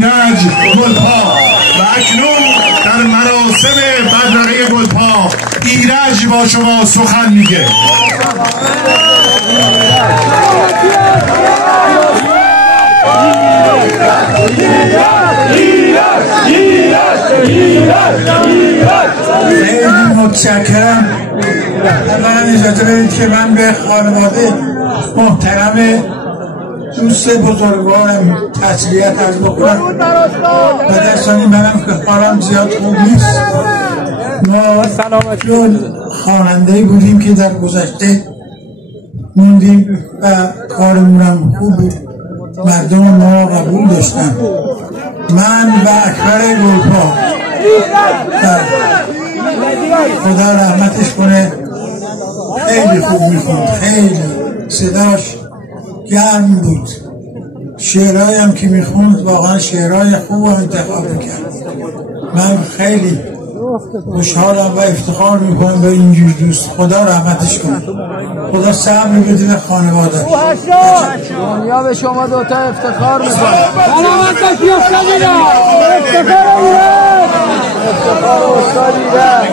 ایرج گلپا و اکنون در مراسم بدرقه گلپا ایرج با شما سخن میگه. خیلی متشکرم. اولا اجازه بدید که من به خانواده محترم دوست بزرگوارم تسلیت عرض بکنم و در ثانی منم که حالم زیاد خوب نیست. ما جون خواننده بودیم که در گذشته موندیم و کارمونم خوب بود، مردم ما قبول داشتن. من و اکبر گلپا خدا رحمتش کنه خیلی خوب میخوند، خیلی صداش گرم بود، شعرهایی هم که میخوند واقعا شعرهای خوب رو انتخاب میکرد. من خیلی خوشحالم و افتخار میکنم به اینجور دوست. خدا رحمتش کنه، خدا صبر بده به خانواده. دنیا به شما دوتا افتخار میکنه. سلامت باشی استاد ایرج. افتخار ایرج، افتخار استاد ایرج.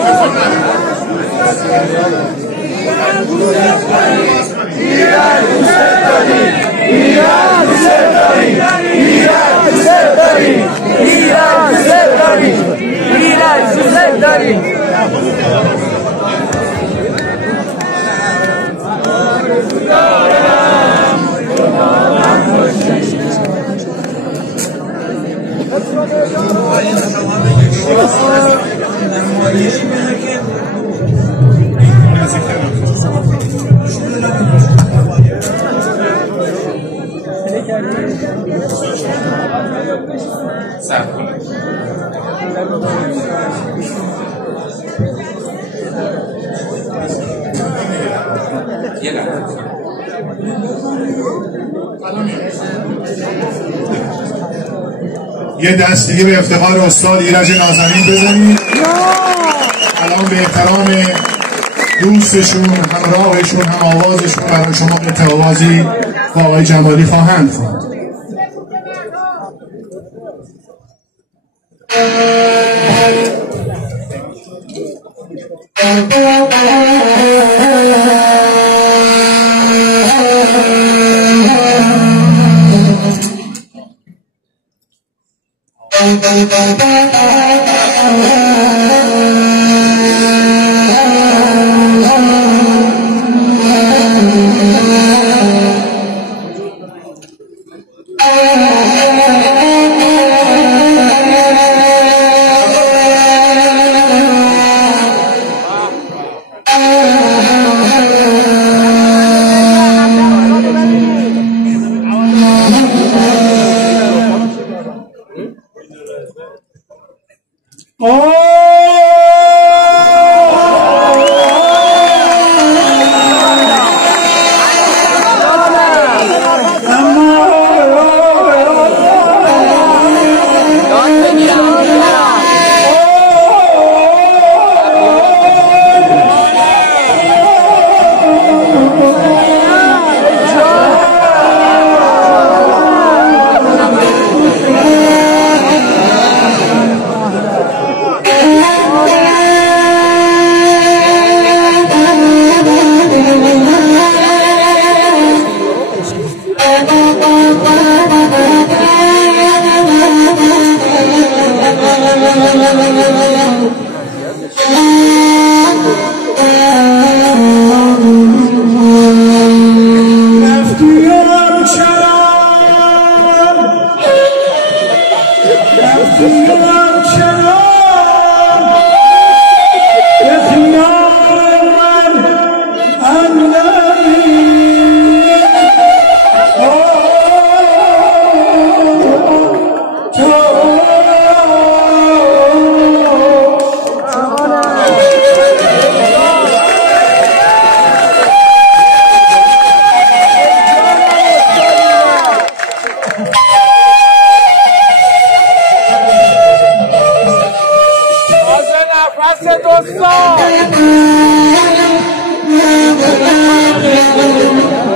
ایرج دوست داریم، ایرج دوست داریم، ایرج دوست داریم، ایرج دوست داریم، ایرج دوست داریم. یه دست دیگه به افتخار استاد ایرج نازنین بزنید. الان به احترام دوستشون، همراهشون، هم آوازشون برای شما قطعه آوازی با آقای جمالی خواهند خواند.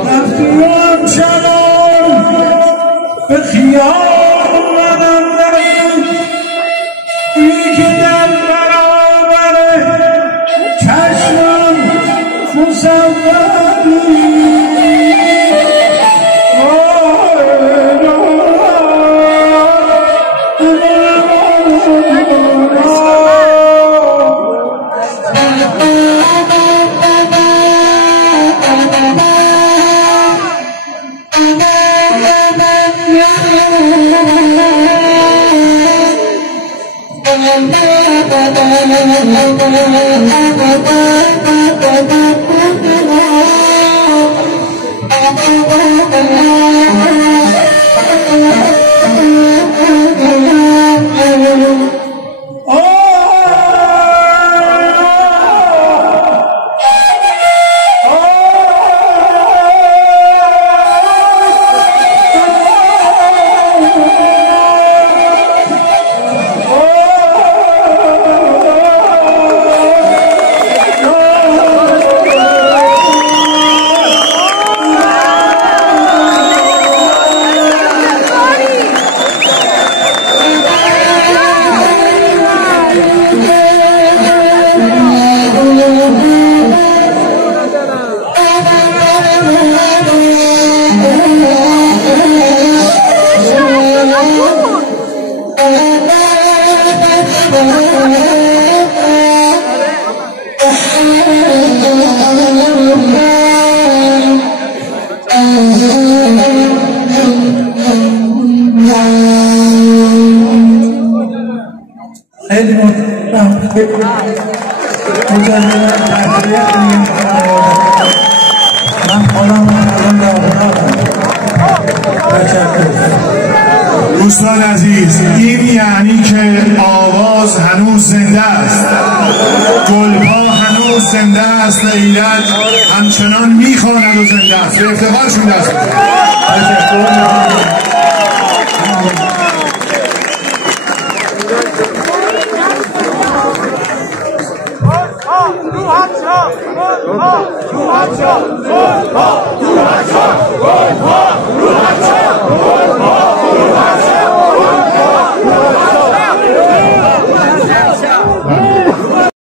رفتیم چنان به خیال منم دوستان عزیز، این یعنی که آواز هنوز زنده است، گلها هنوز زنده است و ایرج همچنان میخواند و زنده است. به افتخارشون دست Go,